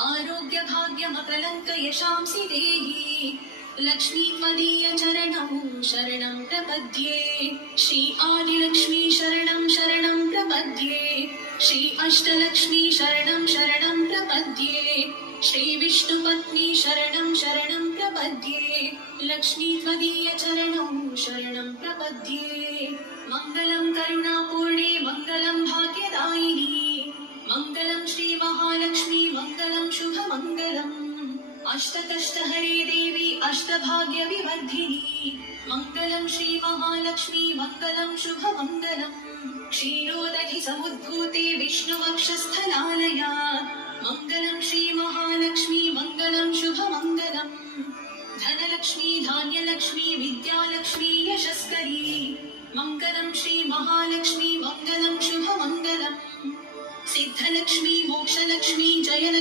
आरोग्य भाग्यमकलङ्क यशांसि देहि लक्ष्मी त्वदीय चरणौ शरणं प्रपद्ये श्री आदिलक्ष्मी शरणं शरणं प्रपद्ये श्री अष्टलक्ष्मी शरणं शरणं प्रपद्ये श्री विष्णुपत्नी शरणं शरणं प्रपद्ये लक्ष्मी त्वदीय चरणौ शरणं प्रपद्ये मङ्गलं करुणापूर्णे मङ्गलं भाग्यदायिनी मङ्गलं श्री महालक्ष्मी मङ्गलं शुभमङ्गलम् अष्टकष्टहरे देवी अष्टभाग्यविवर्धिनी मङ्गलं श्री महालक्ष्मी मङ्गलं शुभमङ्गलम् क्षीरोदधि समुद्भूते विष्णुवक्षस्थलालयात् मङ्गलं श्री महालक्ष्मी मङ्गलं शुभमङ्गलम् धनलक्ष्मी धान्यलक्ष्मी विद्यालक्ष्मी यशस्करी मङ्गलं श्री महालक्ष्मी मङ्गलं शुभमङ्गलम् सिद्धलक्ष्मी मोक्षलक्ष्मी जयलक्ष्मी